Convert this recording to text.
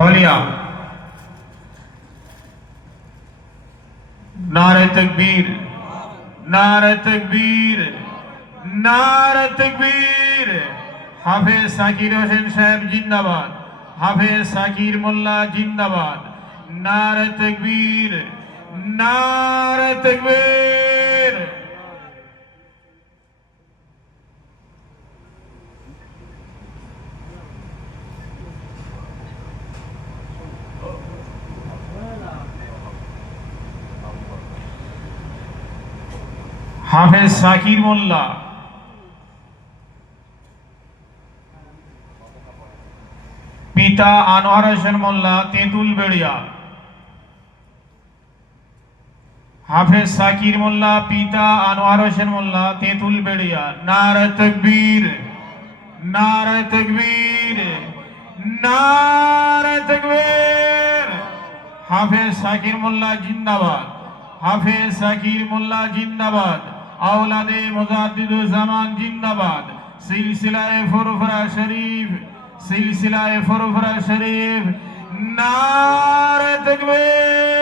औलिया नारे तकबीर नारे तकबीर नारे तकबीर। हाफिज साकिर হোসেন साहब जिंदाबाद। हाफिज साकिर मोल्ला जिंदाबाद। नारे तकबीर नारे तकबीर। हाफिज साकिर मोल्ला पिता আনোয়ার হোসেন মোল্লা তেঁতুল বেড়িয়া। हाफिज साकिर मोल्ला पिता আনোয়ার হোসেন মোল্লা তেঁতুল বেড়িয়া। नारे तकबीर नारे तकबीर नारे तकबीर। हाफिज साकिर मोल्ला जिंदाबाद। हाफिज साकिर मोल्ला जिंदाबाद। औलादे मुजाद्दिदुज़्ज़मान जिंदाबाद। सिलसिलाए फुरफुरा शरीफ सिलसिलाए फुरफुरा शरीफ। नारे तकबीर।